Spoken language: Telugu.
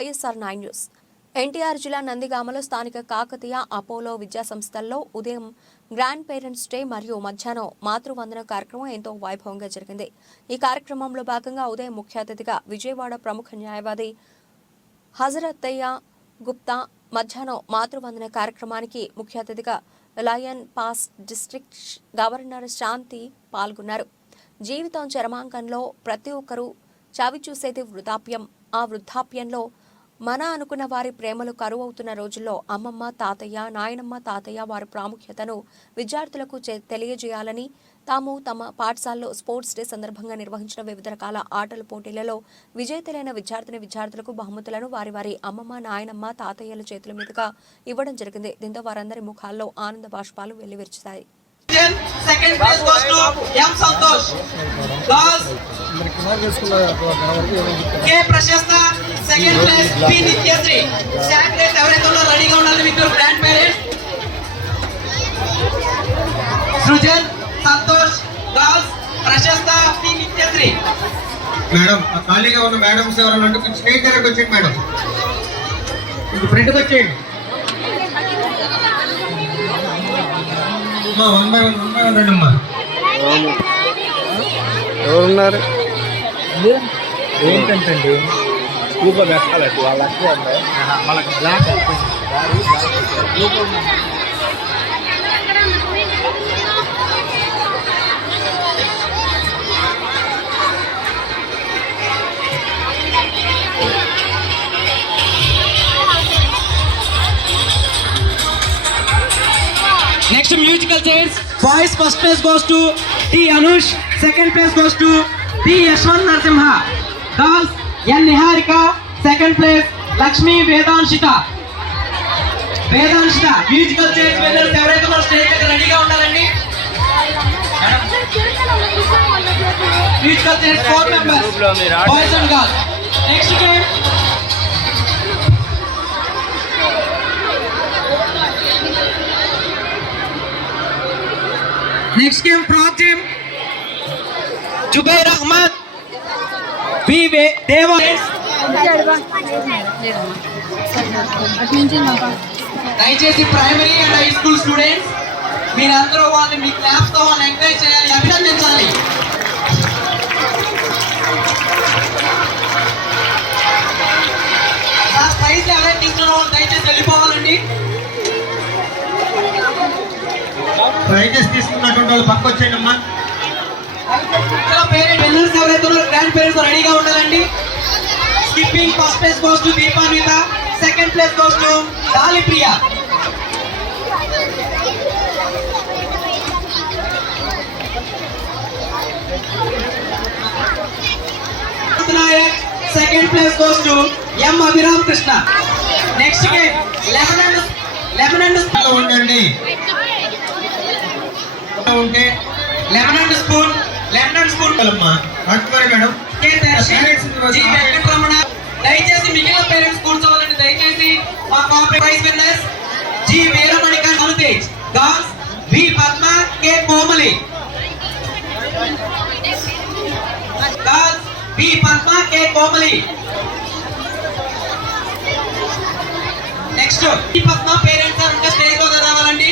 ISR 9 news. ఎన్టీఆర్ జిల్లా నందిగామలో స్థానిక కాకతీయ అపోలో విద్యాసంస్థల్లో ఉదయం గ్రాండ్ పేరెంట్స్ డే మరియు మధ్యాహ్నం మాతృవందన కార్యక్రమం ఎంతో వైభవంగా జరిగింది. ఈ కార్యక్రమంలో భాగంగా ఉదయం ముఖ్య అతిథిగా విజయవాడ ప్రముఖ న్యాయవాది హజరత్తయ్య గుప్తా, మధ్యాహ్నం మాతృవందన కార్యక్రమానికి ముఖ్య అతిథిగా లయన్ పాస్ డిస్ట్రిక్ట్ గవర్నర్ శాంతి పాల్గొన్నారు. జీవితం చరమాంకంలో ప్రతి ఒక్కరూ చావి చూసేది వృద్ధాప్యం. ఆ వృద్ధాప్యంలో మన అనుకున్న వారి ప్రేమలు కరువవుతున్న రోజుల్లో అమ్మమ్మ, తాతయ్య, నాయనమ్మ, తాతయ్య వారి ప్రాముఖ్యతను విద్యార్థులకు తెలియజేయాలని తాము తమ పాఠశాలలో స్పోర్ట్స్ డే సందర్భంగా నిర్వహించిన వివిధ రకాల ఆటల పోటీలలో విజేతలైన విద్యార్థులకు బహుమతులను వారి అమ్మమ్మ, నాయనమ్మ, తాతయ్యల చేతుల మీదుగా ఇవ్వడం జరిగింది. దీంతో వారందరి ముఖాల్లో ఆనంద బాష్పాలు వెల్లివిరిచాయి. Second place goes to M. Santosh. Girls K. Prashasta. Second place P. Nityasri. Second ఎవరైతే ఉన్నారో రెడీగా ఉండాలి with your grand parents. Srujan, Santosh, girls ప్రశస్త, P. నిత్యశ్రీ. మేడం ఖాళీగా ఉన్న మేడమ్స్ ఎవరైనా ఉంటే కొంచెం స్టేజ్ దగ్గరకు వచ్చేయండి. మేడం కొంచెం ఫ్రంట్కి వచ్చేయండి. వన్ బై వన్ రండి అమ్మా. ఎవరున్నారు ఏంటంటే ఊపర్ పెట్టాలండి వాళ్ళకి వాళ్ళకి black Next musical chairs. Boys first place goes to T. Anush. Second place goes to P. Yashwant Narasimha. Girls N. Niharika. Second place Lakshmi Vedanshita. Musical chairs winners ఎవరైతే మన స్టేజ్ దగ్గర రెడీగా ఉండాలండి. Musical chairs 4 members. Boys and girls. Next game. Next game, pro team Jubair Ahmad, V. Deva. దయచేసి primary and high school students మీరందరూ వాళ్ళని మీ క్లాప్స్ తో వాళ్ళని ఎంకరేజ్ చేయాలి, అభినందించాలి. ప్రైజ్ ఎవరైతే తీసుకున్న వాళ్ళు దయచేసి వెళ్ళిపోవాలండి. ప్రైజెస్ తీసుకున్నటువంటి వాళ్ళు పక్క వచ్చేయండి అమ్మా. పేరెంట్స్ ఎవరైతే గ్రాండ్ పేరెంట్స్ రెడీగా ఉండాలండి. Skipping first place goes to Deepanvita. Second place goes to Dalipriya. Nayak. Second place goes to M Abhiram Krishna. Next game lemon and ఉండండి. ఉంటే లెమన్ అండ్ స్పూన్ అమ్మా పట్టుకోండి మేడం. దయచేసి మిగిలిన పేరెంట్స్ కూర్చోవాలండి. దయచేసి మా complex prize winners G Veeramanika Anutej, girls V Padma, K Komali. Girls V Padma, K Komali. Next V Padma parents ఉంటే స్టేజ్ దగ్గర రావాలండి.